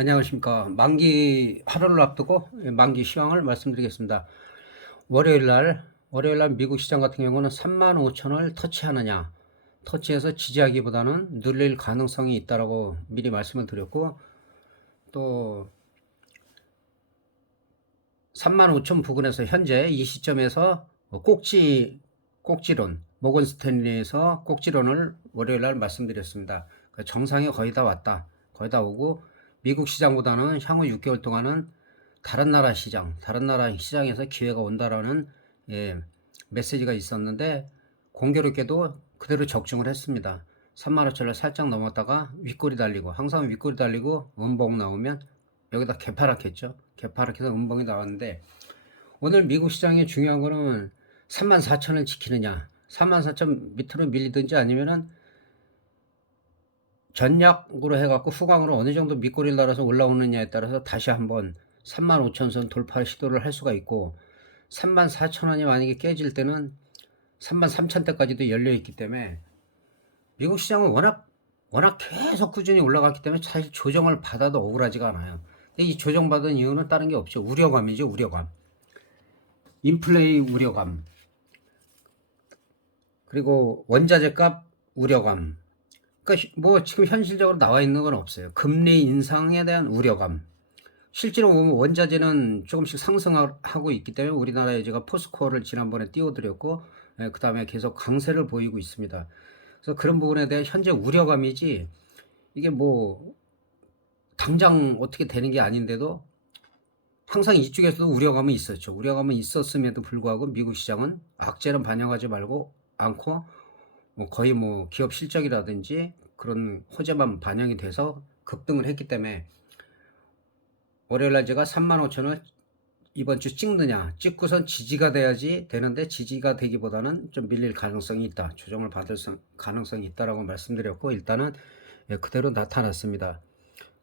안녕하십니까. 만기 하루를 앞두고 만기 시황을 말씀드리겠습니다. 월요일 날 미국 시장 같은 경우는 35,000을 터치하느냐, 터치해서 지지하기보다는 눌릴 가능성이 있다라고 미리 말씀을 드렸고, 또 35,000 부근에서 현재 이 시점에서 꼭지론, 모건 스탠리에서 꼭지론을 월요일 날 말씀드렸습니다. 정상에 거의 다 왔다. 거의 다 오고, 미국 시장보다는 향후 6개월 동안은 다른 나라 시장에서 기회가 온다라는 메시지가 있었는데, 공교롭게도 그대로 적중을 했습니다. 35,000을 살짝 넘었다가 윗골이 달리고, 항상 윗골이 달리고 음봉 나오면 여기다 개파락했죠. 개파락해서 음봉이 나왔는데, 오늘 미국 시장의 중요한 거는 34,000을 지키느냐, 34,000 밑으로 밀리든지 아니면은 전략으로 해갖고 후강으로 어느 정도 밑꼬리를 달아서 올라오느냐에 따라서 다시 한번 35,000선 돌파 시도를 할 수가 있고, 34,000원이 만약에 깨질 때는 33,000대까지도 열려 있기 때문에 미국 시장은 워낙 계속 꾸준히 올라갔기 때문에 사실 조정을 받아도 억울하지가 않아요. 근데 이 조정받은 이유는 다른 게 없죠. 우려감이죠. 우려감. 인플레이 우려감. 그리고 원자재 값 우려감. 그러니까 뭐 지금 현실적으로 나와 있는 건 없어요. 금리 인상에 대한 우려감. 실제로 보면 원자재는 조금씩 상승하고 있기 때문에 우리나라에 제가 포스코를 지난번에 띄워드렸고, 그 다음에 계속 강세를 보이고 있습니다. 그래서 그런 부분에 대한 현재 우려감이지, 이게 뭐 당장 어떻게 되는 게 아닌데도 항상 이쪽에서도 우려감은 있었죠. 우려감은 있었음에도 불구하고 미국 시장은 악재는 반영하지 말고 않고, 거의 뭐 기업 실적이라든지 그런 호재만 반영이 돼서 급등을 했기 때문에, 월요일날 제가 35,000을 이번 주 찍고선 지지가 돼야지 되는데, 지지가 되기보다는 좀 밀릴 가능성이 있다, 조정을 받을 가능성이 있다라고 말씀드렸고, 일단은 그대로 나타났습니다.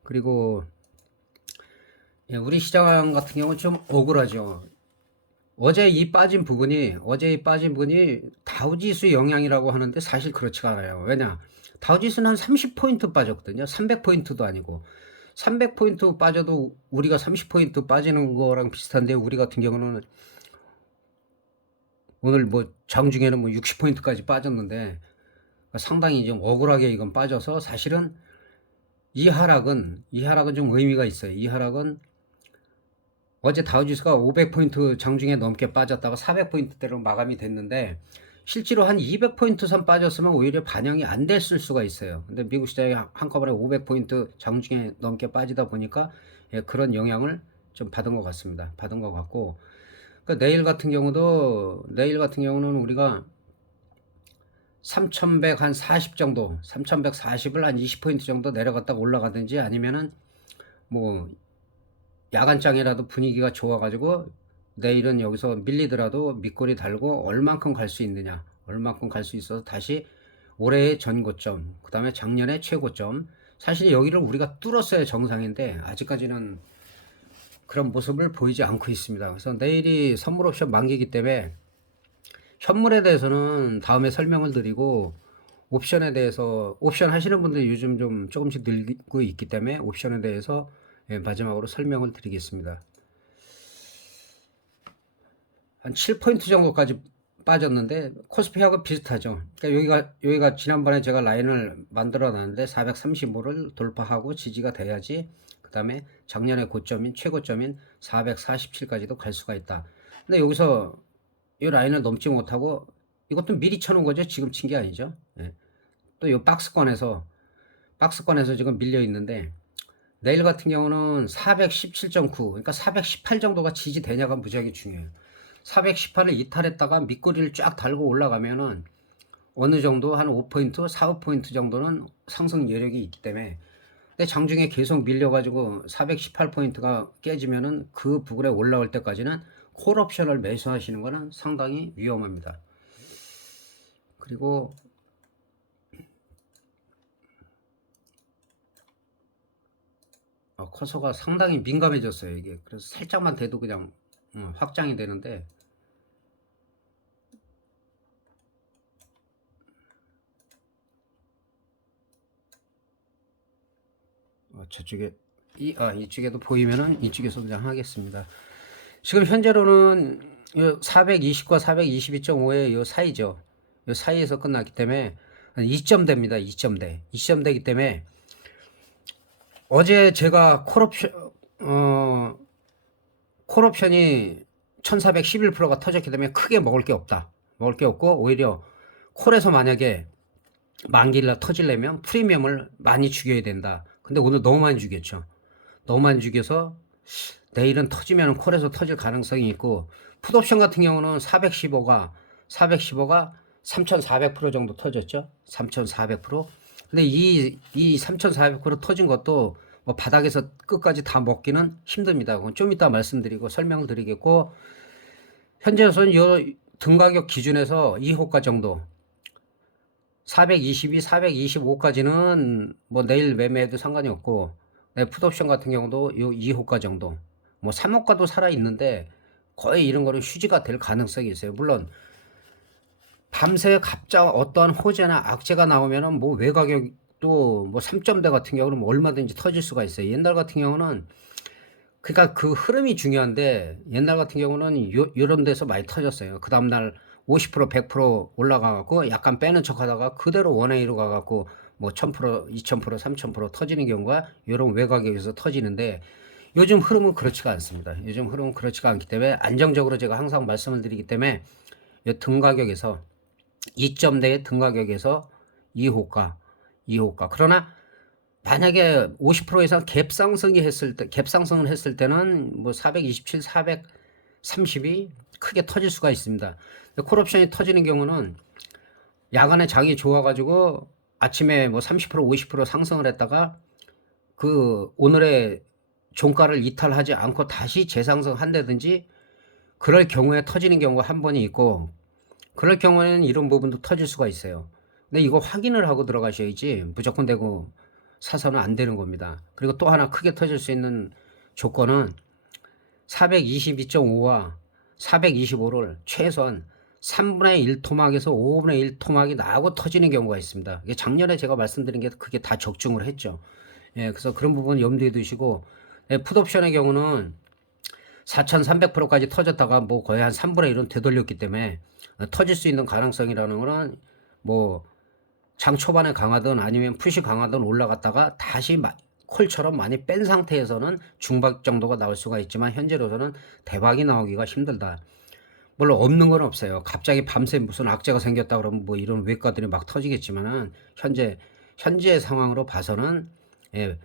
그리고 우리 시장 같은 경우는 좀 억울하죠. 어제 이 빠진 부분이 다우지수 영향이라고 하는데 사실 그렇지가 않아요. 왜냐, 다우지수는 한 30포인트 빠졌거든요. 300포인트도 아니고. 300포인트 빠져도 우리가 30포인트 빠지는 거랑 비슷한데, 우리 같은 경우는 오늘 뭐 장중에는 뭐 60포인트까지 빠졌는데, 상당히 좀 억울하게 이건 빠져서, 사실은 이 하락은 좀 의미가 있어요. 이 하락은 어제 다우지수가 500포인트 장중에 넘게 빠졌다가 400포인트대로 마감이 됐는데, 실제로 한 200포인트 선 빠졌으면 오히려 반영이 안 됐을 수가 있어요. 근데 미국 시장이 한꺼번에 500포인트 장중에 넘게 빠지다 보니까 그런 영향을 좀 받은 것 같습니다. 받은 것 같고, 그러니까 내일 같은 경우는 우리가 3100 한 40 정도, 3140을 한 20포인트 정도 내려갔다가 올라가든지, 아니면은 뭐 야간장이라도 분위기가 좋아가지고 내일은 여기서 밀리더라도 밑꼬리 달고 얼만큼 갈 수 있느냐, 얼만큼 갈 수 있어서 다시 올해의 전고점, 그 다음에 작년의 최고점, 사실 여기를 우리가 뚫었어야 정상인데 아직까지는 그런 모습을 보이지 않고 있습니다. 그래서 내일이 선물 옵션 만기이기 때문에 현물에 대해서는 다음에 설명을 드리고, 옵션 하시는 분들이 요즘 좀 조금씩 늘고 있기 때문에 옵션에 대해서 마지막으로 설명을 드리겠습니다. 한 7포인트 정도까지 빠졌는데 코스피하고 비슷하죠. 그러니까 여기가 지난번에 제가 라인을 만들어 놨는데, 435를 돌파하고 지지가 돼야지 그 다음에 작년의 최고점인 447까지도 갈 수가 있다. 근데 여기서 이 라인을 넘지 못하고, 이것도 미리 쳐놓은 거죠. 지금 친 게 아니죠. 또 이 박스권에서 지금 밀려 있는데, 내일 같은 경우는 417.9, 그러니까 418 정도가 지지되냐가 무지하게 중요해요. 418을 이탈했다가 밑꼬리를 쫙 달고 올라가면은 어느 정도 한 5포인트, 4, 5포인트 정도는 상승 여력이 있기 때문에, 근데 장중에 계속 밀려가지고 418포인트가 깨지면은 그 부근에 올라올 때까지는 콜옵션을 매수하시는 거는 상당히 위험합니다. 그리고 커서가 상당히 민감해졌어요, 이게. 그래서 살짝만 돼도 그냥 확장이 되는데, 저쪽에 이쪽에도 보이면은 이쪽에서 그냥 하겠습니다. 지금 현재로는 420과 422.5의 요 사이죠. 요 사이에서 끝났기 때문에 2점대입니다. 2점대이기 때문에 어제 제가 콜옵션이 1411%가 터졌기 때문에 크게 먹을 게 없다. 먹을 게 없고 오히려 콜에서 만약에 만기일날 터지려면 프리미엄을 많이 죽여야 된다. 근데 오늘 너무 많이 죽였죠. 너무 많이 죽여서 내일은 터지면 콜에서 터질 가능성이 있고 풋옵션 같은 경우는 415가 3,400% 정도 터졌죠. 3,400%. 근데 이 3,400% 터진 것도 뭐 바닥에서 끝까지 다 먹기는 힘듭니다. 그건 좀 이따 말씀드리고 설명을 드리겠고 현재로서는 이 등가격 기준에서 2호가 정도 422, 425까지는 뭐 내일 매매해도 상관이 없고 풋옵션 같은 경우도 요 2호가 정도 뭐 3호가도 살아 있는데 거의 이런 거는 휴지가 될 가능성이 있어요. 물론 밤새 갑자기 어떠한 호재나 악재가 나오면은 뭐 외가격도 뭐 3점대 같은 경우는 뭐 얼마든지 터질 수가 있어요. 옛날 같은 경우는 그러니까 그 흐름이 중요한데 옛날 같은 경우는 요런 데서 많이 터졌어요. 그 다음날 50% 100% 올라가갖고 약간 빼는 척 하다가 그대로 원웨이로 가갖고 뭐 1000%, 2000%, 3000% 터지는 경우가 요런 외가격에서 터지는데 요즘 흐름은 그렇지가 않습니다. 요즘 흐름은 그렇지가 않기 때문에 안정적으로 제가 항상 말씀을 드리기 때문에 이 등가격에서 2점대의 등가격에서 2호가 그러나 만약에 50% 이상 갭상승을 했을 때는 뭐 427, 430이 크게 터질 수가 있습니다. 콜옵션이 터지는 경우는 야간에 장이 좋아가지고 아침에 뭐 30%, 50% 상승을 했다가 그 오늘의 종가를 이탈하지 않고 다시 재상승한다든지 그럴 경우에 터지는 경우가 한 번이 있고 그럴 경우에는 이런 부분도 터질 수가 있어요. 근데 이거 확인을 하고 들어가셔야지 무조건 되고 사서는 안 되는 겁니다. 그리고 또 하나 크게 터질 수 있는 조건은 422.5와 425를 최소한 3분의 1 토막에서 5분의 1 토막이 나고 터지는 경우가 있습니다. 이게 작년에 제가 말씀드린 게 그게 다 적중을 했죠. 예, 그래서 그런 부분 염두에 두시고 풋옵션의 경우는 4,300%까지 터졌다가 뭐 거의 한 3분의 1은 되돌렸기 때문에 터질 수 있는 가능성이라는 거는 뭐 장 초반에 강하든 아니면 푸시 강하든 올라갔다가 다시 콜처럼 많이 뺀 상태에서는 중박 정도가 나올 수가 있지만 현재로서는 대박이 나오기가 힘들다. 물론 없는 건 없어요. 갑자기 밤새 무슨 악재가 생겼다 그러면 뭐 이런 외과들이 막 터지겠지만은 현재 상황으로 봐서는 예,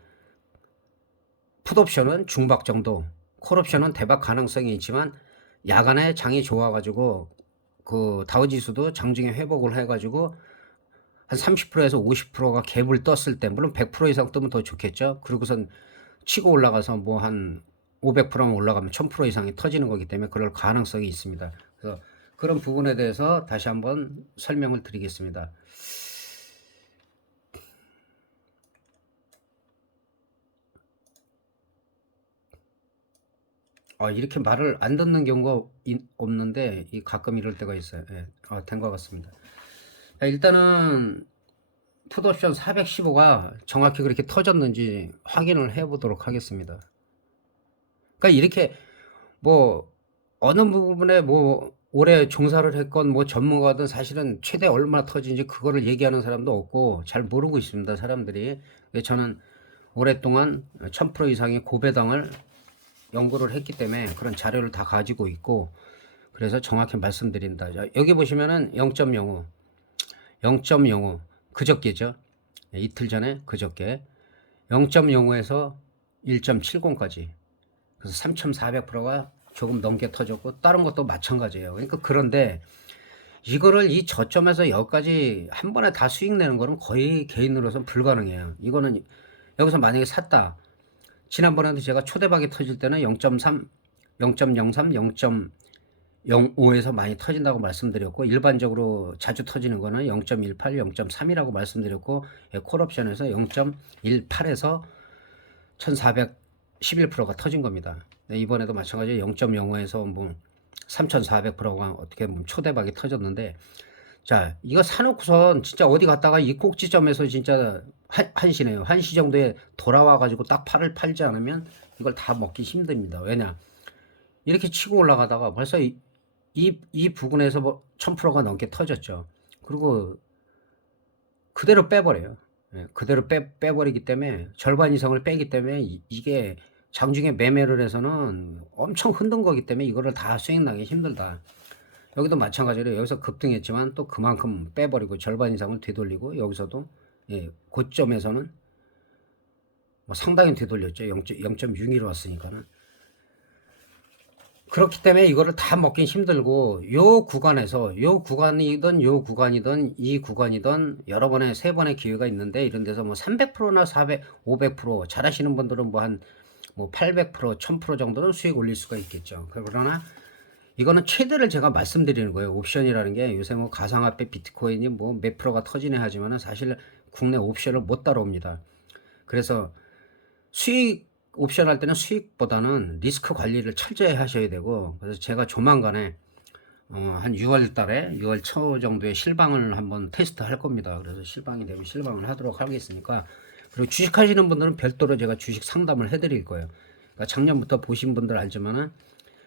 풋옵션은 중박 정도, 콜옵션은 대박 가능성이 있지만 야간에 장이 좋아가지고 그 다우지수도 장중에 회복을 해가지고 한 30%에서 50%가 갭을 떴을 때 물론 100% 이상 뜨면 더 좋겠죠. 그리고선 치고 올라가서 뭐 한 500%만 올라가면 1000% 이상이 터지는 거기 때문에 그럴 가능성이 있습니다. 그래서 그런 부분에 대해서 다시 한번 설명을 드리겠습니다. 이렇게 말을 안 듣는 경우가 없는데 가끔 이럴 때가 있어요. 예, 된 것 같습니다. 일단은 풋옵션 415가 정확히 그렇게 터졌는지 확인을 해 보도록 하겠습니다. 그러니까 이렇게 뭐 어느 부분에 뭐 오래 종사를 했건 뭐 전문가든 사실은 최대 얼마나 터진지 그거를 얘기하는 사람도 없고 잘 모르고 있습니다. 사람들이. 저는 오랫동안 1000% 이상의 고배당을 연구를 했기 때문에 그런 자료를 다 가지고 있고 그래서 정확히 말씀드린다. 여기 보시면은 0.05 그저께죠. 이틀 전에 그저께 0.05에서 1.70까지 그래서 3,400%가 조금 넘게 터졌고 다른 것도 마찬가지예요. 그러니까 그런데 이거를 이 저점에서 여기까지 한 번에 다 수익 내는 거는 거의 개인으로서는 불가능해요. 이거는 여기서 만약에 샀다. 지난번에도 제가 초대박이 터질 때는 0.3, 0.03, 0.05에서 많이 터진다고 말씀드렸고 일반적으로 자주 터지는 거는 0.18, 0.3이라고 말씀드렸고 콜옵션에서 0.18에서 1411%가 터진 겁니다. 이번에도 마찬가지로 0.05에서 뭐 3400%가 어떻게 보면 초대박이 터졌는데 자, 이거 사놓고선 진짜 어디 갔다가 이 꼭지점에서 진짜 한시네요. 한시 정도에 돌아와 가지고 딱 팔을 팔지 않으면 이걸 다 먹기 힘듭니다. 왜냐? 이렇게 치고 올라가다가 벌써 이 부근에서 뭐 1000%가 넘게 터졌죠. 그리고 그대로 빼버려요. 예, 그대로 빼버리기 때문에 절반 이상을 빼기 때문에 이게 장중에 매매를 해서는 엄청 흔든 거기 때문에 이거를 다 수익 나기 힘들다. 여기도 마찬가지로 여기서 급등했지만 또 그만큼 빼버리고 절반 이상을 되돌리고 여기서도 예, 고점에서는 뭐 상당히 되돌렸죠. 0.62로 왔으니까는. 그렇기 때문에 이거를 다 먹긴 힘들고 요 구간에서 요 구간이든 요 구간이든 이 구간이든 여러 번에 세 번의 기회가 있는데 이런 데서 뭐 300%나 400, 500% 잘하시는 분들은 뭐 한 뭐 800%, 1000% 정도는 수익 올릴 수가 있겠죠. 그러나 이거는 최대를 제가 말씀드리는 거예요. 옵션이라는 게 요새 뭐 가상화폐 비트코인이 뭐 몇 프로가 터지네 하지만은 사실 국내 옵션을 못 따라옵니다. 그래서 수익 옵션 할 때는 수익보다는 리스크 관리를 철저히 하셔야 되고, 그래서 제가 조만간에 한 6월 달에 6월 초 정도에 실방을 한번 테스트 할 겁니다. 그래서 실방이 되면 실방을 하도록 하겠으니까, 그리고 주식 하시는 분들은 별도로 제가 주식 상담을 해드릴 거예요. 그러니까 작년부터 보신 분들 알지만은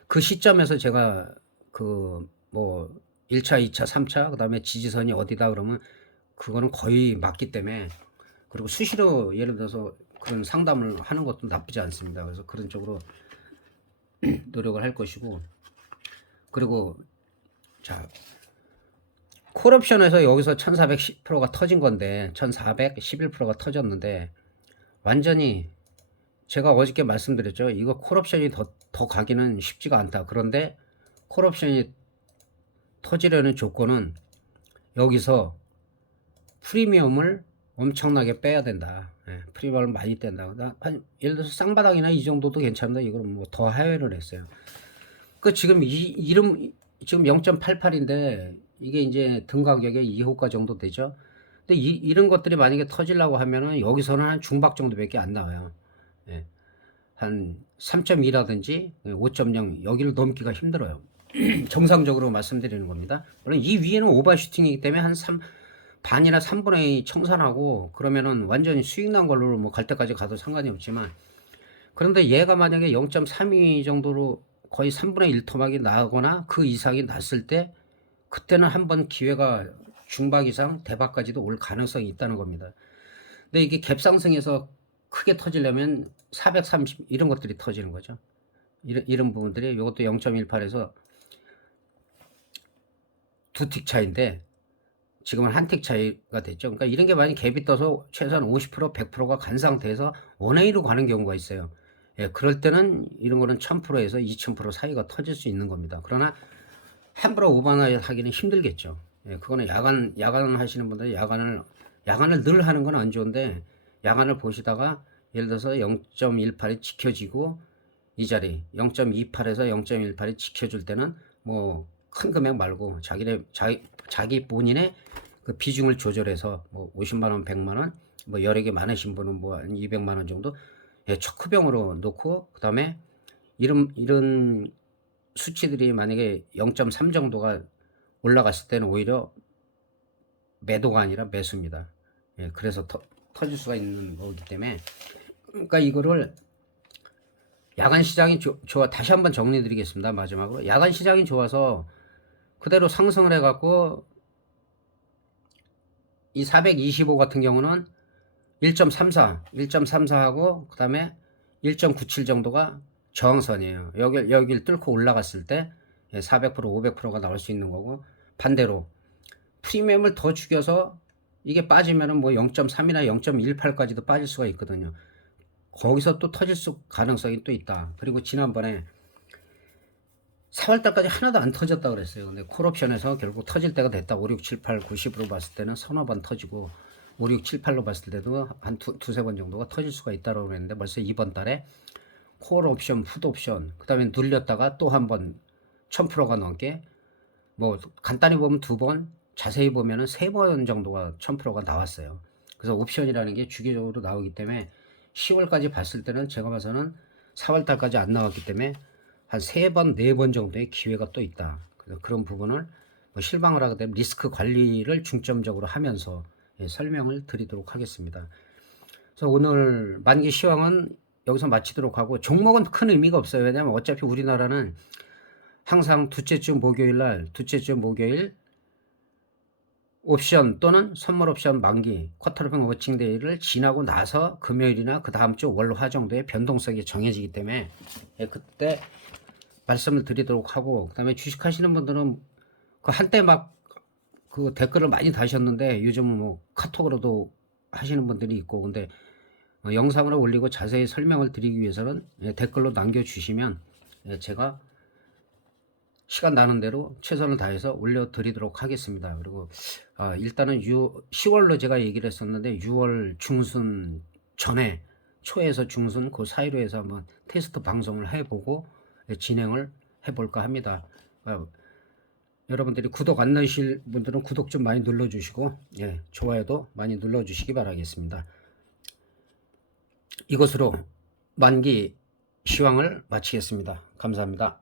그 시점에서 제가 그 뭐 1차, 2차, 3차 그다음에 지지선이 어디다 그러면 그거는 거의 맞기 때문에, 그리고 수시로 예를 들어서 그런 상담을 하는 것도 나쁘지 않습니다. 그래서 그런 쪽으로 노력을 할 것이고, 그리고 자, 콜옵션에서 여기서 1410%가 터진 건데 1411%가 터졌는데 완전히 제가 어저께 말씀드렸죠. 이거 콜옵션이 더 가기는 쉽지가 않다. 그런데 콜옵션이 터지려는 조건은 여기서 프리미엄을 엄청나게 빼야 된다. 예, 프리미엄을 많이 뗀다. 예를 들어서 쌍바닥이나 이 정도도 괜찮은데 이거는 뭐 더 하회를 했어요. 그 지금 지금 0.88인데 이게 이제 등 가격의 2호가 정도 되죠. 근데 이런 것들이 만약에 터지려고 하면은 여기서는 한 중박 정도밖에 안 나와요. 예, 한 3.2라든지 5.0 여기를 넘기가 힘들어요. 정상적으로 말씀드리는 겁니다. 물론 이 위에는 오버슈팅이기 때문에 한 반이나 3분의 2 청산하고 그러면은 완전히 수익 난 걸로 뭐 갈 때까지 가도 상관이 없지만, 그런데 얘가 만약에 0.32 정도로 거의 3분의 1 토막이 나거나 그 이상이 났을 때 그때는 한번 기회가 중박 이상 대박까지도 올 가능성이 있다는 겁니다. 근데 이게 갭상승해서 크게 터지려면 430 이런 것들이 터지는 거죠. 이런 부분들이 이것도 0.18에서 두 틱 차인데 지금은 한 틱 차이가 됐죠. 그러니까 이런 게 만약 갭이 떠서 최소한 50%, 100%가 간 상태에서 원웨이로 가는 경우가 있어요. 예, 그럴 때는 이런 거는 1000%에서 2000% 사이가 터질 수 있는 겁니다. 그러나 함부로 오버나잇 하기는 힘들겠죠. 예, 그거는 야간 하시는 분들이 야간을 늘 하는 건 안 좋은데 야간을 보시다가 예를 들어서 0.18이 지켜지고 이 자리 0.28에서 0.18이 지켜줄 때는 뭐 큰 금액 말고 자기 본인의 그 비중을 조절해서 뭐 50만 원, 100만 원, 뭐 여러 개 많으신 분은 뭐 한 200만 원 정도 예, 초크병으로 놓고 그다음에 이런 수치들이 만약에 0.3 정도가 올라갔을 때는 오히려 매도가 아니라 매수입니다. 예, 그래서 터질 수가 있는 거기 때문에, 그러니까 이거를 야간 시장이 좋아. 다시 한번 정리해 드리겠습니다. 마지막으로 야간 시장이 좋아서 그대로 상승을 해 갖고 이 425 같은 경우는 1.34 하고 그다음에 1.97 정도가 저항선이에요. 여기를 뚫고 올라갔을 때 400%, 500%가 나올 수 있는 거고, 반대로 프리미엄을 더 죽여서 이게 빠지면은 뭐 0.3이나 0.18까지도 빠질 수가 있거든요. 거기서 또 터질 가능성이 또 있다. 그리고 지난번에 4월달까지 하나도 안 터졌다 그랬어요. 근데 콜옵션에서 결국 터질 때가 됐다. 5, 6, 7, 8, 90으로 봤을 때는 서너 번 터지고 5, 6, 7, 8로 봤을 때도 한 두세 번 정도가 터질 수가 있다고 그랬는데 벌써 이번 달에 콜옵션, 풋옵션, 그 다음에 눌렸다가 또 한 번 1000%가 넘게, 뭐 간단히 보면 두 번, 자세히 보면은 세 번 정도가 1000%가 나왔어요. 그래서 옵션이라는 게 주기적으로 나오기 때문에 10월까지 봤을 때는 제가 봐서는 4월달까지 안 나왔기 때문에 한 세 번, 네 번 정도의 기회가 또 있다. 그래서 그런 부분을 실방을 하게 되면 리스크 관리를 중점적으로 하면서 설명을 드리도록 하겠습니다. 그래서 오늘 만기 시황은 여기서 마치도록 하고, 종목은 큰 의미가 없어요. 왜냐하면 어차피 우리나라는 항상 둘째 주 목요일 옵션 또는 선물 옵션 만기 쿼터로핑 워칭 데이를 지나고 나서 금요일이나 그 다음 주 월, 화 정도의 변동성이 정해지기 때문에 그때 말씀을 드리도록 하고, 그 다음에 주식하시는 분들은 그 한때 막 그 댓글을 많이 다셨는데 요즘은 뭐 카톡으로도 하시는 분들이 있고, 근데 영상으로 올리고 자세히 설명을 드리기 위해서는 댓글로 남겨주시면 제가 시간 나는 대로 최선을 다해서 올려드리도록 하겠습니다. 그리고 일단은 10월로 제가 얘기를 했었는데 6월 중순 전에, 초에서 중순 그 사이로 해서 한번 테스트 방송을 해보고 진행을 해볼까 합니다. 여러분들이 구독 안 누르실 분들은 구독 좀 많이 눌러주시고, 좋아요도 많이 눌러주시기 바라겠습니다. 이것으로 만기 시황을 마치겠습니다. 감사합니다.